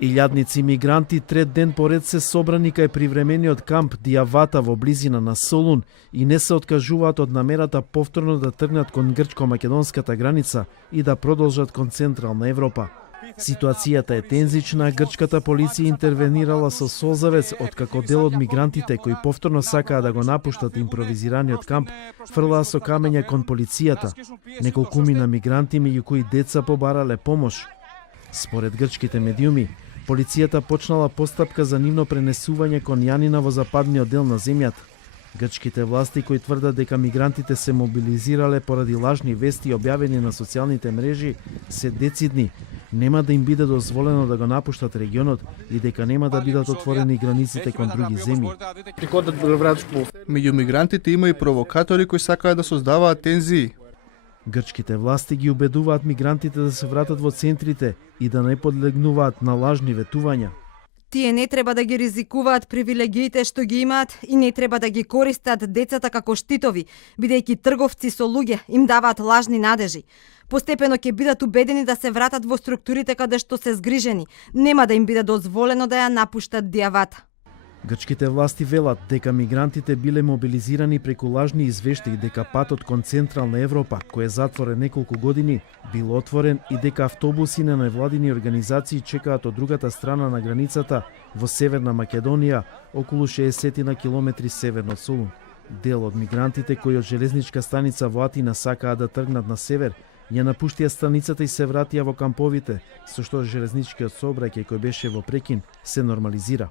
Илјадници мигранти трет ден поред се собрани кај привремениот камп Диавата во близина на Солун и не се откажуваат од намерата повторно да тргнат кон грчко-македонската граница и да продолжат кон Централна Европа. Ситуацијата е тензична, грчката полиција интервенирала со солзавец откако дел од мигрантите кои повторно сакаа да го напуштат импровизираниот камп фрлаа со камења кон полицијата. Неколкумина мигранти, меѓу кои деца, побарале помош. Според грчките медиуми, полицијата почнала постапка за нивно пренесување кон јанина во западниот дел на земјата. Грчките власти кои тврдат дека мигрантите се мобилизирале поради лажни вести објавени на социјалните мрежи се децидни. Нема да им биде дозволено да го напуштат регионот и дека нема да бидат отворени границите кон други земји. Меѓу мигрантите има и провокатори кои сакаат да создаваат тензии. Грчките власти ги убедуваат мигрантите да се вратат во центрите и да не подлегнуваат на лажни ветувања. Тие не треба да ги ризикуваат привилегиите што ги имаат и не треба да ги користат децата како штитови, бидејќи трговци со луѓе им даваат лажни надежи. Постепено ќе бидат убедени да се вратат во структурите каде што се згрижени. Нема да им биде дозволено да ја напуштат Диавата. Грчките власти велат дека мигрантите биле мобилизирани преку лажни извештаи дека патот кон Централна Европа, кој е затворен неколку години, бил отворен и дека автобуси на невладини организации чекаат од другата страна на границата во Северна Македонија, околу 60 на километри северно од Солун. Дел од мигрантите кои од железничка станица во Атина сакаат да тргнат на север, ја напуштија станицата и се вратија во камповите, со што железничкиот сообраќај кој беше во прекин се нормализира.